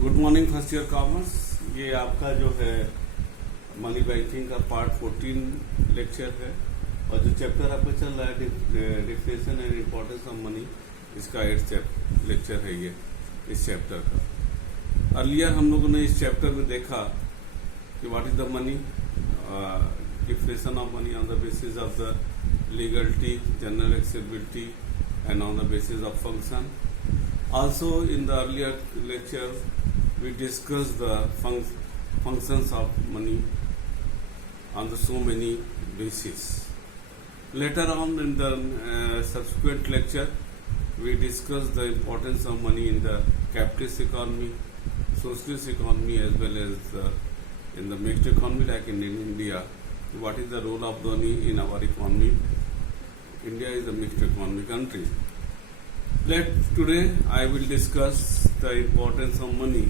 Good morning first year commerce. ये आपका जो है मनी बैंकिंग का पार्ट 14 लेक्चर है और जो चैप्टर आपका चल रहा है definition and importance of money, इसका 8th लेक्चर है ये इस चैप्टर का। अर्लियर हम लोगों ने इस चैप्टर में देखा कि what is the money, definition of money on the basis of the legality, general acceptability and on the basis of function. Also in the earlier lecture we discussed the functions of money on the so many bases. Later on in the subsequent lecture we discussed the importance of money in the capitalist economy, socialist economy as well as in the mixed economy like in India. What is the role of money in our economy? India is a mixed economy country. Today I will discuss the importance of money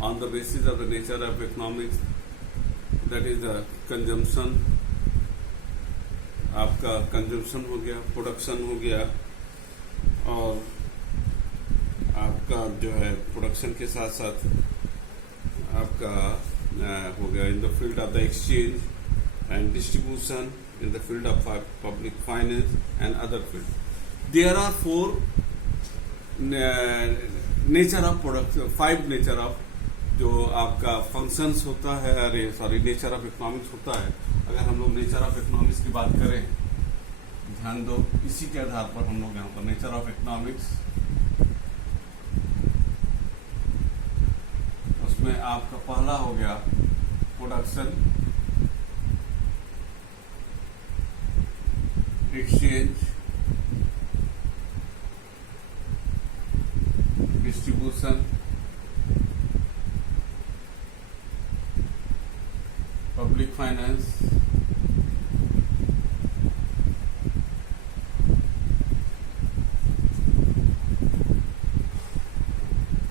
on the basis of the nature of economics, that is the consumption. आपका consumption हो गया, production हो गया, और आपका जो है production के साथ साथ आपका हो गया इन the field of the exchange and distribution, in the field of public finance and other fields. There are nature of product, 5 nature of जो आपका functions होता है, nature of economics होता है। अगर हम लोग nature of economics की बात करें, ध्यान दो, इसी के आधार पर हम लोग यहाँ पर nature of economics, उसमें आपका पहला हो गया production, exchange, distribution, public finance,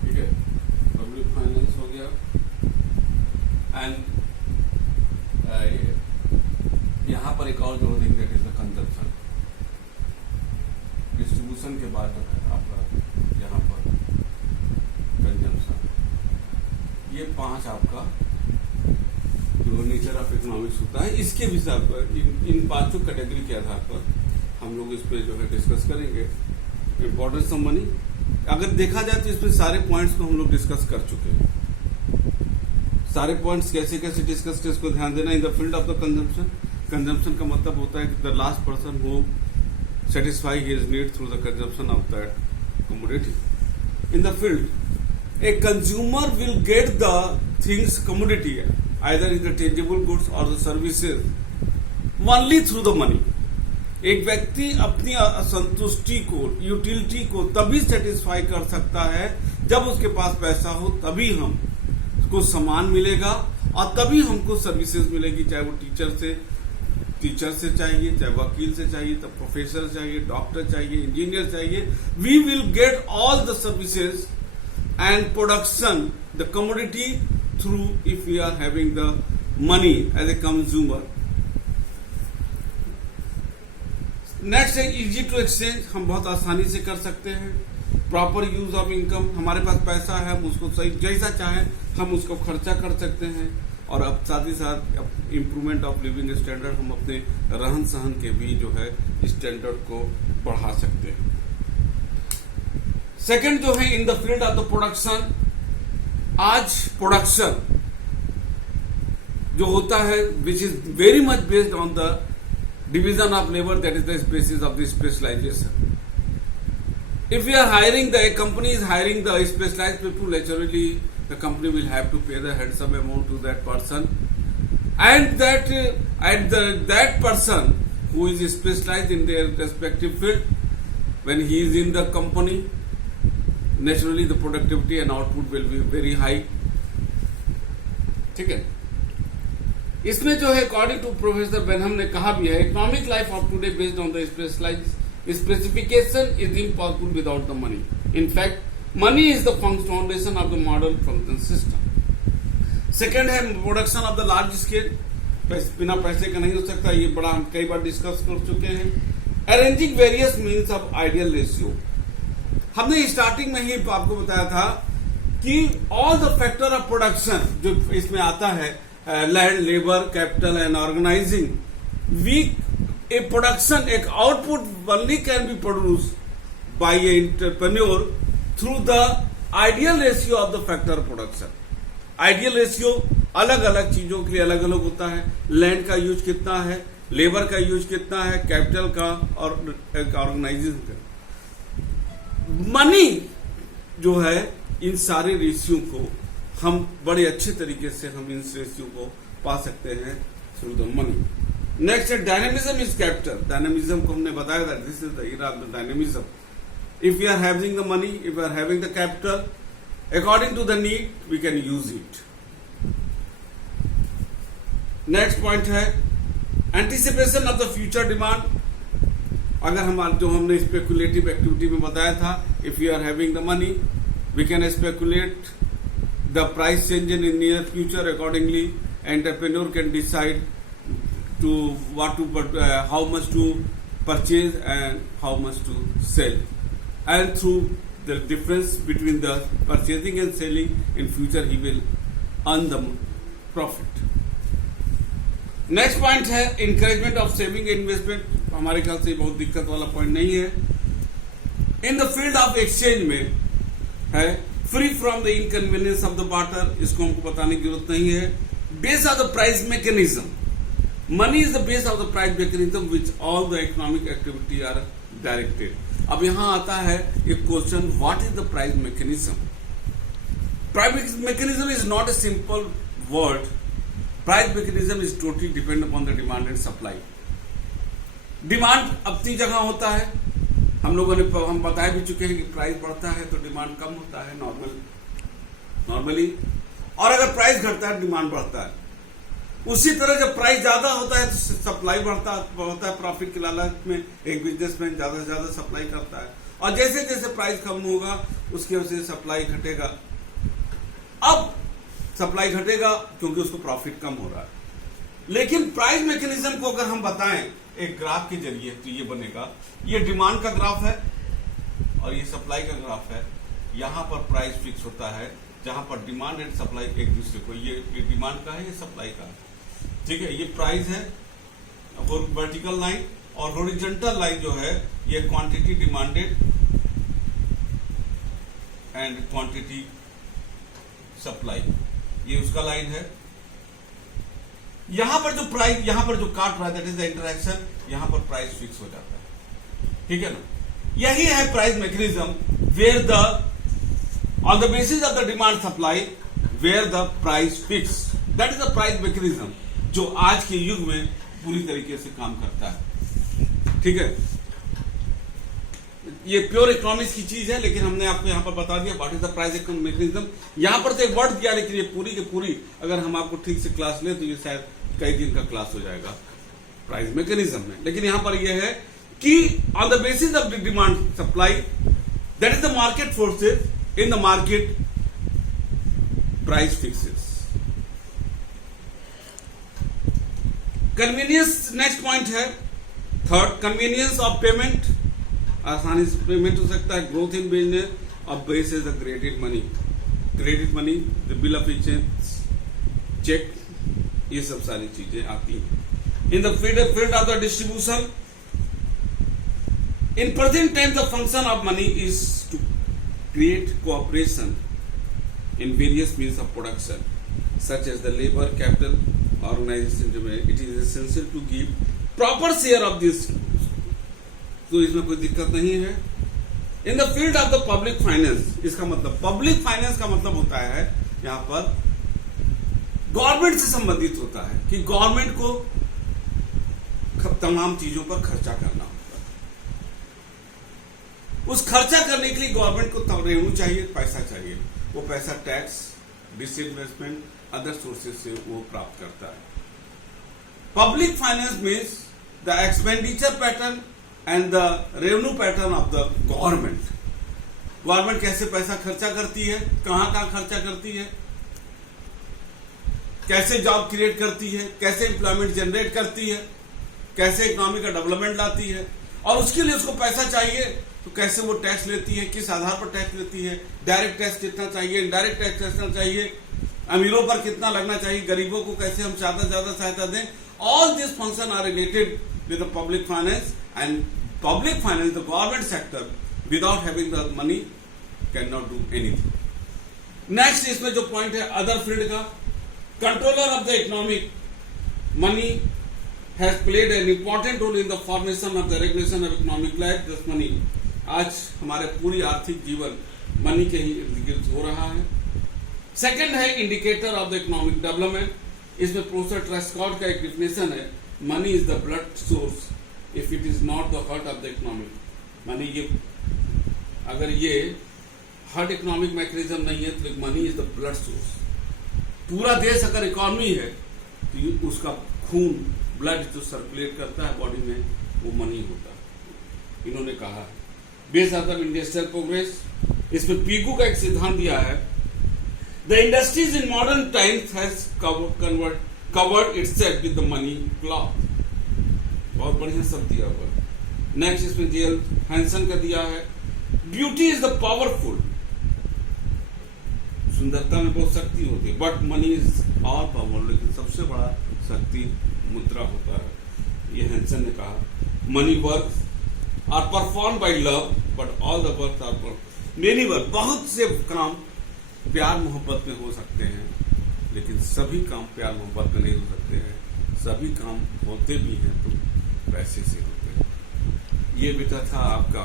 ठीक है, public finance हो गया, एंड यहाँ पर एक और जो देंगे that is the consumption. Distribution के बाद जो है आपका यहाँ पर कंजम्पशन। ये 5 आपका जो नेचर ऑफ इकोनॉमिक्स होता है, इसके हिसाब पर इन 5 कैटेगरी के आधार पर हम लोग इस पे जो है डिस्कस करेंगे। इम्पोर्टेंस ऑफ मनी अगर देखा जाए तो इसमें सारे पॉइंट्स को हम लोग डिस्कस कर चुके हैं। सारे पॉइंट्स कैसे कैसे डिस्कस किए इसको ध्यान देना। In the field of the consumption, consumption का मतलब होता है कि the last person who satisfy his need through the consumption of that commodity. In the field a consumer will get the things commodity either in the tangible goods और the services only through the money. एक व्यक्ति अपनी असंतुष्टि को, utility को तभी satisfy कर सकता है जब उसके पास पैसा हो, तभी हमको सामान मिलेगा और तभी हमको सर्विसेज मिलेगी, चाहे वो टीचर से चाहिए, चाहे वकील से चाहिए, तो प्रोफेसर चाहिए, डॉक्टर चाहिए, इंजीनियर चाहिए। We will get all the services and production the commodity through if we are having the money as a consumer. Next है इजी टू एक्सचेंज, हम बहुत आसानी से कर सकते हैं। प्रॉपर यूज ऑफ इनकम, हमारे पास पैसा है, हम उसको सही जैसा चाहे हम उसको खर्चा कर सकते हैं, और अब साथ ही साथ इम्प्रूवमेंट ऑफ लिविंग स्टैंडर्ड, हम अपने रहन सहन के भी जो है स्टैंडर्ड को बढ़ा सकते हैं। सेकंड जो है in the field of the production, आज प्रोडक्शन जो होता है which is very much based on the division of labour, that is the basis of the specialisation. If we are hiring, the company is hiring the specialized people, naturally the company will have to pay the handsome amount to that person, and that person who is specialized in their respective field, when he is in the company, naturally the productivity and output will be very high. ठीक है, इसमें जो है according to professor बेनहम ने कहा भी है, economic life of today based on the specialised specification is impossible without the money. In fact, money is the foundation of the modern function system. Second है production of the large scale, बिना पैसे का नहीं हो सकता, ये बड़ा हम कई बार डिस्कस कर चुके हैं। Arranging various means of ideal ratio. हमने स्टार्टिंग में ही आपको बताया था कि all the factor of production जो इसमें आता है, land, labour, capital and organising, we a production, एक output only can be produce by a entrepreneur through the ideal ratio of the factor of production. Ideal ratio अलग अलग चीजों के लिए अलग अलग होता है। लैंड का यूज कितना है, लेबर का यूज कितना है, कैपिटल का और ऑर्गेनाइजेशन का। मनी जो है, इन सारे रेशियो को हम बड़े अच्छे तरीके से हम इन रेशियो को पा सकते हैं थ्रू द मनी। नेक्स्ट है डायनेमिज्म इज कैपिटल। डायनेमिज्म को हमने बताया था, this is the era of the dynamism. If we are having the money, if we are having the capital, according to the need we can use it. Next point है anticipation of the future demand. अगर हम जो हमने speculative activity में बताया था, if you are having the money we can speculate the price change in near future. Accordingly entrepreneur can decide to how much to purchase and how much to sell, and through the difference between the purchasing and selling in future he will earn the profit. Next point है encouragement of saving investment. हमारे ख्याल से बहुत दिक्कत वाला point नहीं है। In the field of exchange में है free from the inconvenience of the barter, इसको हमको बताने की जरूरत नहीं है। Base of the price mechanism, money is the base of the price mechanism which all the economic activity are directed. अब यहां आता है एक question, what is the price mechanism? Price mechanism is not a simple word. Price mechanism is totally depend upon the demand and supply. Demand अपनी जगह होता है, हम लोगों ने हम बता भी चुके हैं कि प्राइस बढ़ता है तो डिमांड कम होता है नॉर्मली, और अगर प्राइस घटता है डिमांड बढ़ता है। उसी तरह जब प्राइस ज्यादा होता है तो सप्लाई बढ़ता है। प्रॉफिट के लालच में एक बिजनेसमैन ज्यादा से ज्यादा सप्लाई करता है, और जैसे जैसे प्राइस कम होगा उसकी वजह से सप्लाई घटेगा। अब सप्लाई घटेगा क्योंकि उसको प्रॉफिट कम हो रहा है। लेकिन प्राइस मैकेनिज्म को अगर हम बताएं एक ग्राफ के जरिए तो ये बनेगा, ये डिमांड का ग्राफ है और ये सप्लाई का ग्राफ है। यहां पर प्राइस फिक्स होता है जहां पर डिमांड एंड सप्लाई एक दूसरे को, ये डिमांड का है, ये सप्लाई का है, ठीक है। ये प्राइस है वर्टिकल लाइन, और हॉरिजॉन्टल लाइन जो है ये quantity demanded and quantity supply, ये उसका लाइन है। यहां पर जो प्राइस, यहां पर जो काट रहा है दैट इज द इंटरेक्शन, यहां पर प्राइस फिक्स हो जाता है, ठीक है ना। यही है price mechanism where the on the basis of the demand supply where the price fix, that is the price mechanism जो आज के युग में पूरी तरीके से काम करता है, ठीक है। ये प्योर इकोनॉमिक्स की चीज है, लेकिन हमने आपको यहां पर बता दिया what is the price mechanism. यहां पर तो एक वर्ड दिया, लेकिन ये पूरी की पूरी अगर हम आपको ठीक से क्लास ले तो ये शायद कई दिन का क्लास हो जाएगा प्राइस मैकेनिज्म में। लेकिन यहां पर यह है कि on the basis of the demand supply that is the market forces, in the market price fixes. Convenience next point है थर्ड, कन्वीनियंस ऑफ पेमेंट। आसानी से पेमेंट हो सकता है। Growth in business of base is the credit money, the bill of exchange, cheque, ये सब सारी चीजें आती हैं। In the field of the distribution, in present time the function of money is to create cooperation in various means of production such as the labour, capital, organisation. It is essential to give proper share of this, तो इसमें कोई दिक्कत नहीं है। In the field of the public finance, इसका मतलब public finance का मतलब होता है यहां पर गवर्नमेंट से संबंधित होता है कि गवर्नमेंट को तमाम चीजों पर खर्चा करना होता है। उस खर्चा करने के लिए गवर्नमेंट को रेवेन्यू चाहिए, पैसा चाहिए। वो पैसा टैक्स, डिसइन्वेस्टमेंट, अदर सोर्सेज से वो प्राप्त करता है। Public finance means the expenditure pattern and the revenue pattern of the government. Government कैसे पैसा खर्चा करती है, कहां कहां खर्चा करती है, कैसे जॉब क्रिएट करती है, कैसे एम्प्लॉयमेंट जनरेट करती है, कैसे इकोनॉमी का डेवलपमेंट लाती है, और उसके लिए उसको पैसा चाहिए, तो कैसे वो टैक्स लेती है, किस आधार पर टैक्स लेती है, डायरेक्ट टैक्स कितना चाहिए, इनडायरेक्ट टैक्स कितना चाहिए, अमीरों पर कितना लगना चाहिए, गरीबों को कैसे हम ज्यादा से ज्यादा सहायता दें। All this function are related with the public finance, and public finance, the government sector without having the money can not do anything. Next इसमें जो पॉइंट है अदर फील्ड का, controller of the economic money has played an important role in the formation of the regulation of economic life. This money, आज हमारे पूरी आर्थिक जीवन money के ही इर्द गिर्द हो रहा है। सेकंड है indicator of the economic development, इसमें प्रोफेसर ट्रेस्कॉट का एक डिफिनेशन है, money is the blood source if it is not the heart of the economic. Money ये अगर ये हार्ट इकोनॉमिक मैकेनिज्म नहीं है तो money is the blood source. पूरा देश अगर इकोनॉमी है तो उसका खून ब्लड जो सर्कुलेट करता है बॉडी में वो मनी होता है, इन्होंने कहा है। बेस ऑफ इंडस्ट्रियल प्रोग्रेस, इसमें पीकू का एक सिद्धांत दिया है, the industries in modern times has covered itself with the money cloth. बहुत बढ़िया सब दिया हुआ है। नेक्स्ट इसमें जेल हैंसन का दिया है, ब्यूटी इज द पावरफुल, सुंदरता में बहुत शक्ति होती है, but money is all powerful, लेकिन सबसे बड़ा शक्ति मुद्रा होता है, ये हैंसन ने कहा। Money work are perform by love but all the work are many work, बहुत से काम प्यार मोहब्बत में हो सकते हैं लेकिन सभी काम प्यार मोहब्बत में नहीं हो सकते हैं, सभी काम होते भी हैं तो पैसे से होते हैं। ये बेटा था आपका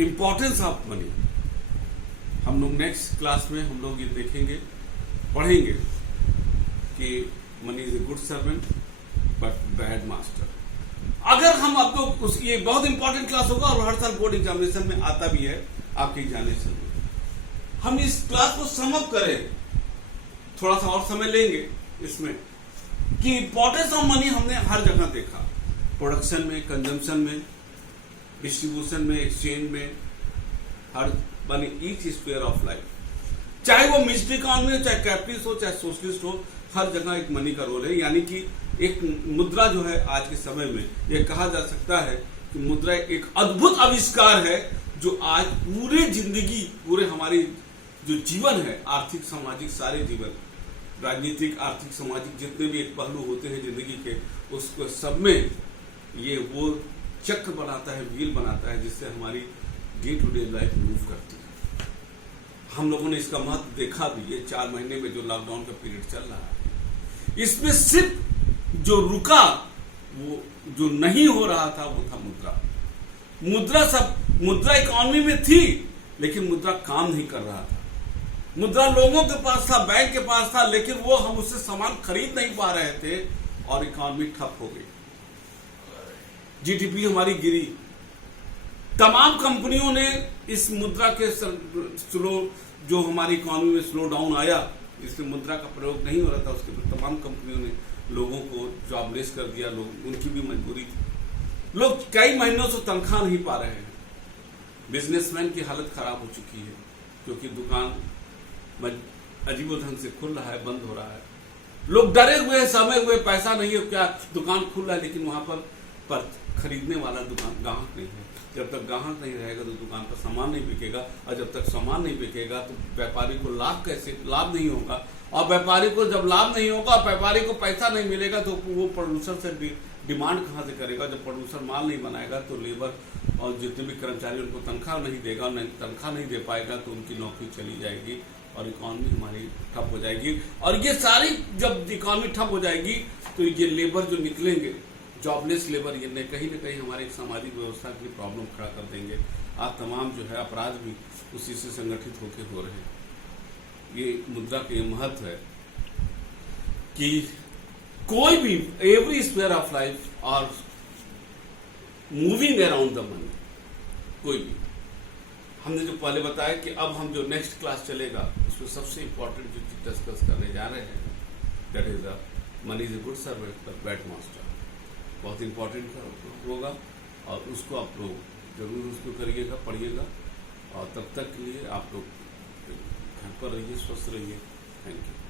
इंपॉर्टेंस ऑफ मनी। हम लोग नेक्स्ट क्लास में हम लोग ये देखेंगे, पढ़ेंगे कि money is a good servant but bad master. अगर हम आपको ये बहुत इंपॉर्टेंट क्लास होगा और हर साल बोर्ड एग्जामिनेशन में आता भी है आपके एग्जामिनेशन में। हम इस क्लास को सम अप करें, थोड़ा सा और समय लेंगे इसमें कि इंपॉर्टेंस ऑफ मनी हमने हर जगह देखा, प्रोडक्शन में, कंजम्पशन में, डिस्ट्रीब्यूशन में, एक्सचेंज में, हर money each sphere of life, चाहे वो मिक्स्ड इकोनॉमी हो, चाहे कैपिटलिस्ट हो, चाहे सोशलिस्ट हो, हर जगह एक मनी का रोल है। यानी कि एक मुद्रा जो है आज के समय में यह कहा जा सकता है कि मुद्रा एक अद्भुत आविष्कार है जो आज पूरे जिंदगी, पूरे हमारी जो जीवन है, आर्थिक सामाजिक सारे जीवन, राजनीतिक आर्थिक सामाजिक जितने भी एक पहलू होते हैं जिंदगी के, उसको सब में ये वो चक्र बनाता है, व्हील बनाता है जिससे हमारी day to day life move करती है। हम लोगों ने इसका महत्व देखा भी, ये 4 महीने में जो लॉकडाउन का पीरियड चल रहा है, इसमें सिर्फ जो रुका, वो जो नहीं हो रहा था वो था मुद्रा। मुद्रा इकोनॉमी में थी लेकिन मुद्रा काम नहीं कर रहा था। मुद्रा लोगों के पास था, बैंक के पास था, लेकिन वो हम उससे सामान खरीद नहीं पा रहे थे और इकोनॉमी ठप हो गई, जीडीपी हमारी गिरी। तमाम कंपनियों ने इस मुद्रा के स्लो, जो हमारी इकोनॉमी में स्लो डाउन आया, इसमें मुद्रा का प्रयोग नहीं हो रहा था, उसके बाद तमाम कंपनियों ने लोगों को जॉबलेस कर दिया। लोग, उनकी भी मजबूरी थी, लोग कई महीनों से तनख्वाह नहीं पा रहे हैं। बिजनेसमैन की हालत खराब हो चुकी है क्योंकि दुकान अजीबो ढंग से खुल रहा है, बंद हो रहा है, लोग डरे हुए हैं, समय हुए, पैसा नहीं है, क्या दुकान खुल रहा है लेकिन वहां पर खरीदने वाला दुकान ग्राहक नहीं है। जब तक ग्राहक नहीं रहेगा तो दुकान पर सामान नहीं बिकेगा, और जब तक सामान नहीं बिकेगा तो व्यापारी को लाभ नहीं होगा, और व्यापारी को जब लाभ नहीं होगा, व्यापारी को पैसा नहीं मिलेगा तो वो प्रोड्यूसर से डिमांड कहां से करेगा। जब प्रोड्यूसर माल नहीं बनाएगा तो लेबर और जितने भी कर्मचारी उनको तनख्वाह नहीं देगा, तनख्वाह नहीं दे पाएगा तो उनकी नौकरी चली जाएगी और इकोनॉमी हमारी ठप हो जाएगी। और ये सारी जब इकोनॉमी ठप हो जाएगी तो ये लेबर जो निकलेंगे, जॉबलेस लेबर, ये कहीं ना कहीं हमारे सामाजिक व्यवस्था की प्रॉब्लम खड़ा कर देंगे। आज तमाम जो है अपराध भी उसी से संगठित होकर हो रहे हैं। ये मुद्रा का ये महत्व है कि कोई भी एवरी स्फीयर ऑफ लाइफ और मूविंग अराउंड द मनी, कोई भी, हमने जो पहले बताया कि अब हम जो नेक्स्ट क्लास चलेगा उसमें सबसे इंपॉर्टेंट जो चीज डिस्कस करने जा रहे हैं, that is the money is a good servant but bad master. बहुत इंपॉर्टेंट होगा और उसको आप लोग जरूर उसको करिएगा, पढ़िएगा, और तब तक के लिए आप लोग घर पर रहिए, स्वस्थ रहिए। Thank you.